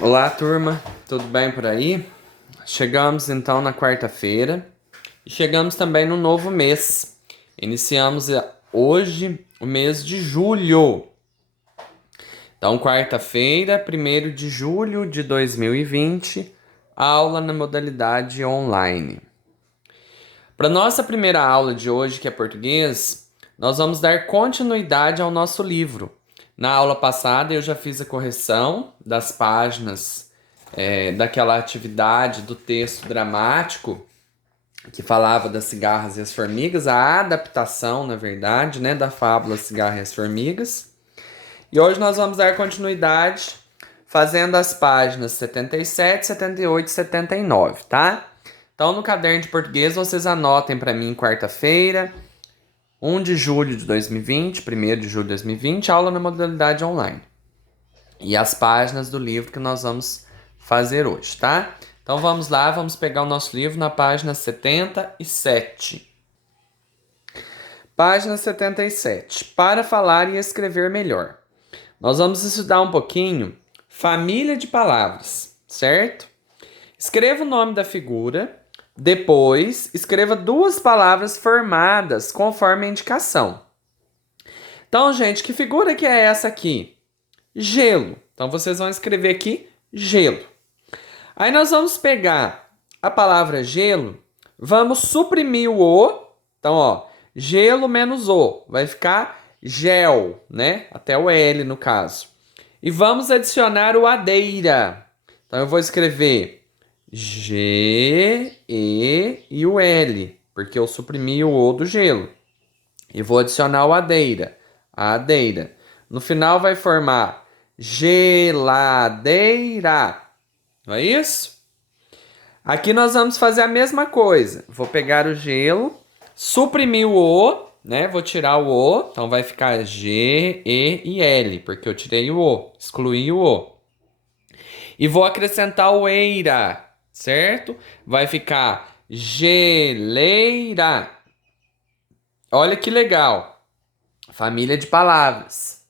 Olá, turma, tudo bem por aí? Chegamos então na quarta-feira e chegamos também no novo mês. Iniciamos hoje o mês de julho. Então, quarta-feira, 1º de julho de 2020, aula na modalidade online. Para nossa primeira aula de hoje, que é português, nós vamos dar continuidade ao nosso livro. Na aula passada eu já fiz a correção das páginas daquela atividade do texto dramático que falava das cigarras e as formigas, a adaptação, na verdade, né, da fábula Cigarra e as Formigas. E hoje nós vamos dar continuidade fazendo as páginas 77, 78 e 79, tá? Então, no caderno de português, vocês anotem para mim quarta-feira, 1 de julho de 2020, 1º de julho de 2020, aula na modalidade online. E as páginas do livro que nós vamos fazer hoje, tá? Então vamos lá, vamos pegar o nosso livro na página 77. Página 77. Para falar e escrever melhor. Nós vamos estudar um pouquinho família de palavras, certo? Escreva o nome da figura, depois escreva duas palavras formadas conforme a indicação. Então, gente, que figura que é essa aqui? Gelo. Então, vocês vão escrever aqui gelo. Aí nós vamos pegar a palavra gelo, vamos suprimir o O. Então, ó, gelo menos O, vai ficar gel, né? Até o L no caso. E vamos adicionar o adeira. Então, eu vou escrever G, E e o L, porque eu suprimi o O do gelo. E vou adicionar o adeira, a adeira. No final vai formar geladeira. Não é isso? Aqui nós vamos fazer a mesma coisa. Vou pegar o gelo, suprimir o O, né? Vou tirar o O, então vai ficar G, E e L, porque eu tirei o O, excluí o O. E vou acrescentar o eira, certo? Vai ficar geleira. Olha que legal. Família de palavras.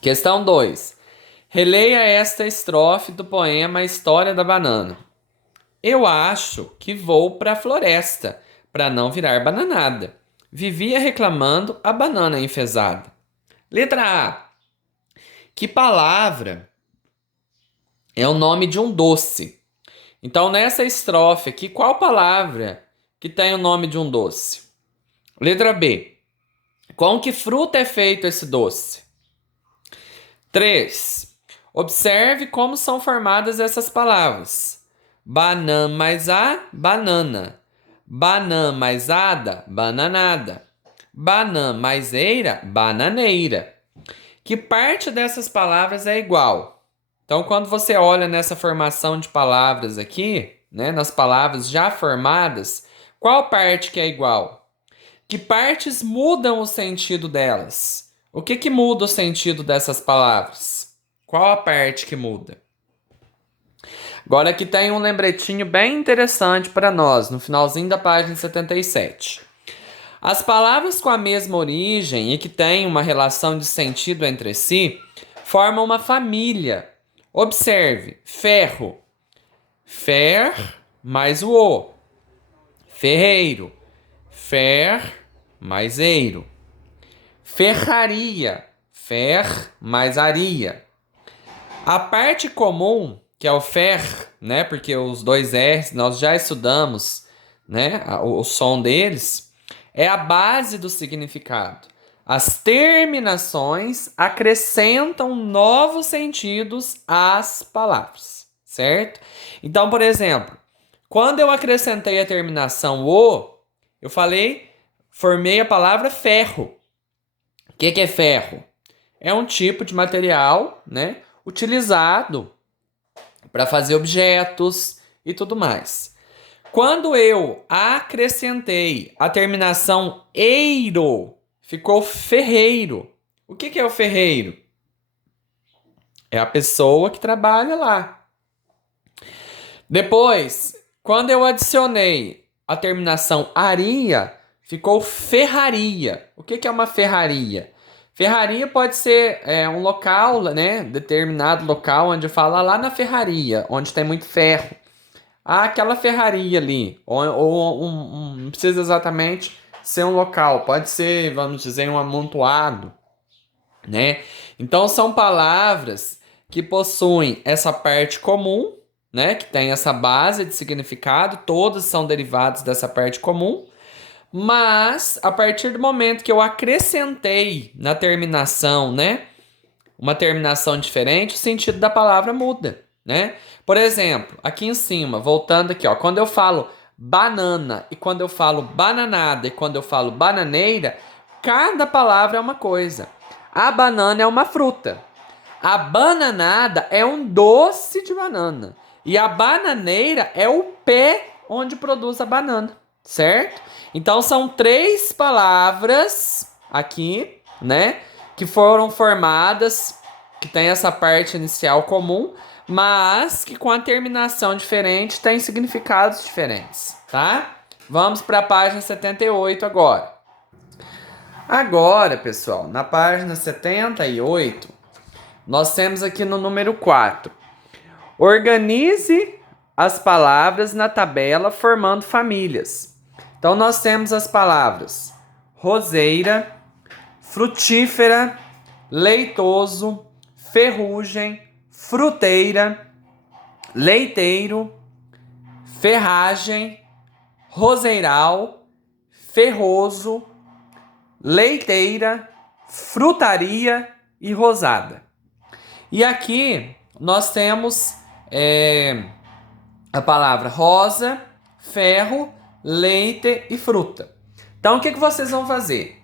Questão 2. Releia esta estrofe do poema A História da Banana. Eu acho que vou para a floresta, para não virar bananada. Vivia reclamando a banana enfesada. Letra A. Que palavra é o nome de um doce? Então, nessa estrofe aqui, qual palavra que tem o nome de um doce? Letra B. Com que fruta é feito esse doce? 3. Observe como são formadas essas palavras. Banã mais a, banana. Banã mais ada, bananada. Banã mais eira, bananeira. Que parte dessas palavras é igual? Então, quando você olha nessa formação de palavras aqui, né, nas palavras já formadas, qual parte que é igual? Que partes mudam o sentido delas? O que muda o sentido dessas palavras? Qual a parte que muda? Agora aqui tem um lembretinho bem interessante para nós, no finalzinho da página 77. As palavras com a mesma origem e que têm uma relação de sentido entre si formam uma família. Observe, ferro. Fer mais o O. Ferreiro. Fer mais eiro. Ferraria. Fer mais aria. A parte comum, que é o fer, né? Porque os dois R's nós já estudamos, né? O som deles é a base do significado. As terminações acrescentam novos sentidos às palavras, certo? Então, por exemplo, quando eu acrescentei a terminação o, eu formei a palavra ferro. O que é ferro? É um tipo de material, né, utilizado para fazer objetos e tudo mais. Quando eu acrescentei a terminação eiro, ficou ferreiro. O que é o ferreiro? É a pessoa que trabalha lá. Depois, quando eu adicionei a terminação aria, ficou ferraria. O que é uma ferraria? Ferraria pode ser um local, né? Determinado local onde fala lá na ferraria, onde tem muito ferro. Ah, aquela ferraria ali. Não precisa exatamente ser um local, pode ser, vamos dizer, um amontoado, né? Então são palavras que possuem essa parte comum, né? Que tem essa base de significado, todas são derivados dessa parte comum. Mas, a partir do momento que eu acrescentei na terminação, né? Uma terminação diferente, o sentido da palavra muda, né? Por exemplo, aqui em cima, voltando aqui, ó, quando eu falo banana e quando eu falo bananada e quando eu falo bananeira, cada palavra é uma coisa. A banana é uma fruta. A bananada é um doce de banana. E a bananeira é o pé onde produz a banana, certo? Então são três palavras aqui, né? Que foram formadas, que tem essa parte inicial comum, mas que com a terminação diferente tem significados diferentes, tá? Vamos para a página 78 agora. Agora, pessoal, na página 78, nós temos aqui no número 4. Organize as palavras na tabela formando famílias. Então, nós temos as palavras roseira, frutífera, leitoso, ferrugem, fruteira, leiteiro, ferragem, roseiral, ferroso, leiteira, frutaria e rosada. E aqui nós temos a palavra rosa, ferro, leite e fruta. Então, o que vocês vão fazer?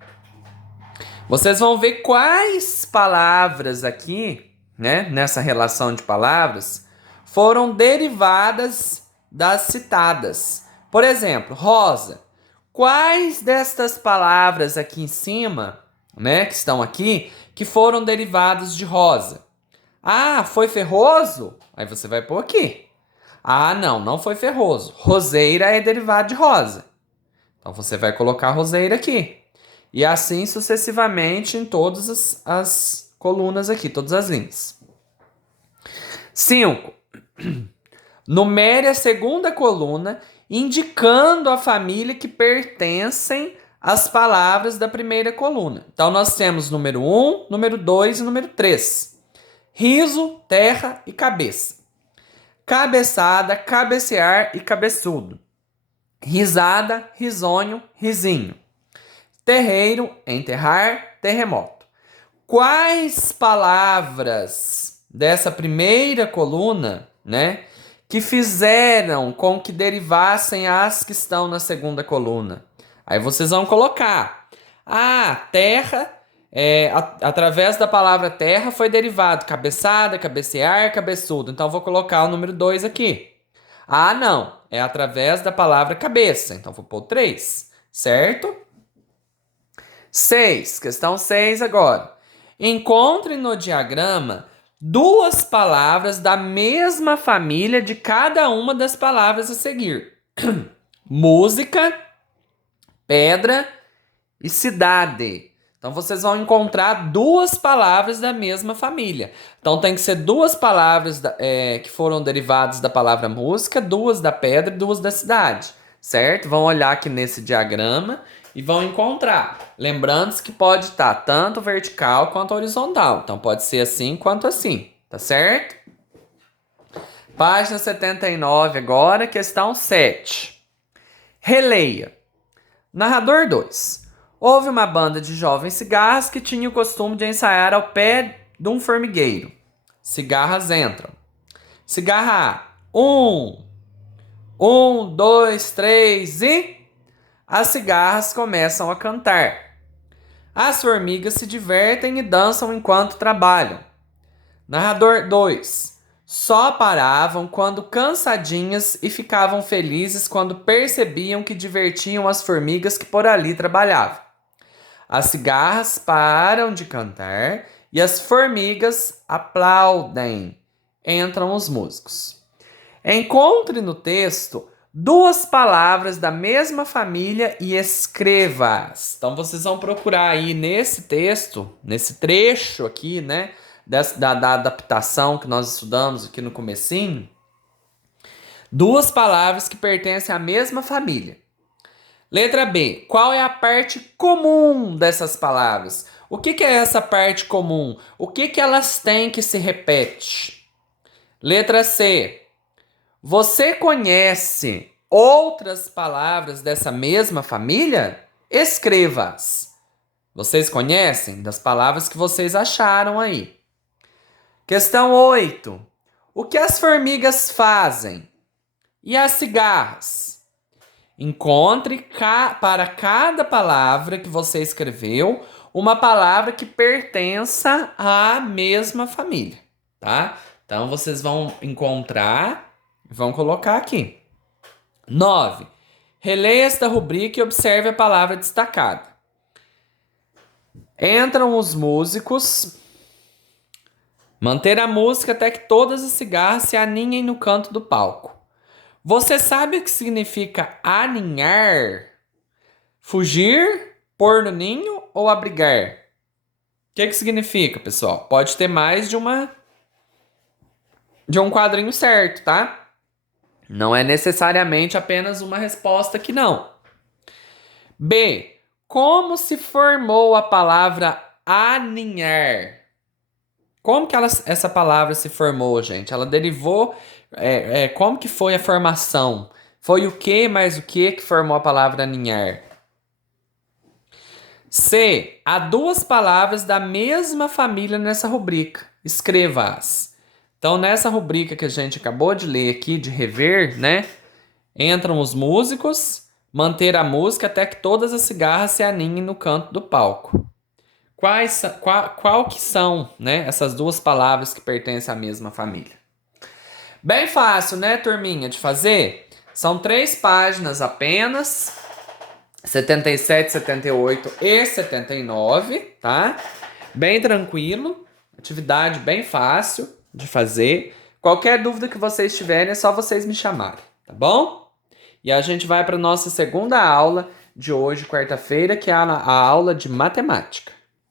Vocês vão ver quais palavras aqui, né, nessa relação de palavras, foram derivadas das citadas. Por exemplo, rosa. Quais destas palavras aqui em cima, né, que estão aqui, que foram derivadas de rosa? Ah, foi ferroso? Aí você vai pôr aqui. Ah, não foi ferroso. Roseira é derivado de rosa. Então você vai colocar roseira aqui. E assim sucessivamente em todas as colunas aqui, todas as linhas. 5. Numere a segunda coluna, indicando a família que pertencem às palavras da primeira coluna. Então nós temos número 1, número 2 e número 3. Riso, terra e cabeça. Cabeçada, cabecear e cabeçudo. Risada, risonho, risinho. Terreiro, enterrar, terremoto. Quais palavras dessa primeira coluna, né, que fizeram com que derivassem as que estão na segunda coluna? Aí vocês vão colocar. Terra, através da palavra terra foi derivado cabeçada, cabecear, cabeçudo. Então eu vou colocar o número 2 aqui. Não, é através da palavra cabeça. Então vou pôr 3, certo? 6, questão 6 agora. Encontre no diagrama duas palavras da mesma família de cada uma das palavras a seguir. Música, pedra e cidade. Então vocês vão encontrar duas palavras da mesma família. Então tem que ser duas palavras que foram derivadas da palavra música, duas da pedra e duas da cidade, certo? Vão olhar aqui nesse diagrama e vão encontrar. Lembrando que pode estar tanto vertical quanto horizontal. Então pode ser assim quanto assim, tá certo? Página 79 agora, questão 7. Releia. Narrador 2. Houve uma banda de jovens cigarras que tinha o costume de ensaiar ao pé de um formigueiro. Cigarras entram. Cigarra A. 1. 1, 2, 3 e... As cigarras começam a cantar. As formigas se divertem e dançam enquanto trabalham. Narrador 2. Só paravam quando cansadinhas e ficavam felizes quando percebiam que divertiam as formigas que por ali trabalhavam. As cigarras param de cantar e as formigas aplaudem. Entram os músicos. Encontre no texto duas palavras da mesma família e escreva-as. Então vocês vão procurar aí nesse texto, nesse trecho aqui, né, da adaptação que nós estudamos aqui no comecinho, duas palavras que pertencem à mesma família. Letra B. Qual é a parte comum dessas palavras? O que é essa parte comum? O que elas têm que se repete? Letra C. Você conhece outras palavras dessa mesma família? Escreva-as. Vocês conhecem das palavras que vocês acharam aí. Questão 8. O que as formigas fazem? E as cigarras? Encontre para cada palavra que você escreveu uma palavra que pertença à mesma família, tá? Então vocês vão encontrar e vão colocar aqui. 9. Releia esta rubrica e observe a palavra destacada. Entram os músicos. Manter a música até que todas as cigarras se aninhem no canto do palco. Você sabe o que significa aninhar? Fugir, pôr no ninho ou abrigar? O que significa, pessoal? Pode ter mais de um quadrinho certo, tá? Não é necessariamente apenas uma resposta aqui, não. B. Como se formou a palavra aninhar? Como que essa palavra se formou, gente? Ela derivou... como que foi a formação? Foi o que mais o que formou a palavra aninhar? C. Há duas palavras da mesma família nessa rubrica. Escreva-as. Então, nessa rubrica que a gente acabou de ler aqui, de rever, né? Entram os músicos, manter a música até que todas as cigarras se aninhem no canto do palco. Qual que são, né, essas duas palavras que pertencem à mesma família? Bem fácil, né, turminha, de fazer? São 3 páginas apenas, 77, 78 e 79, tá? Bem tranquilo, atividade bem fácil de fazer. Qualquer dúvida que vocês tiverem, é só vocês me chamarem, tá bom? E a gente vai para nossa segunda aula de hoje, quarta-feira, que é a aula de matemática.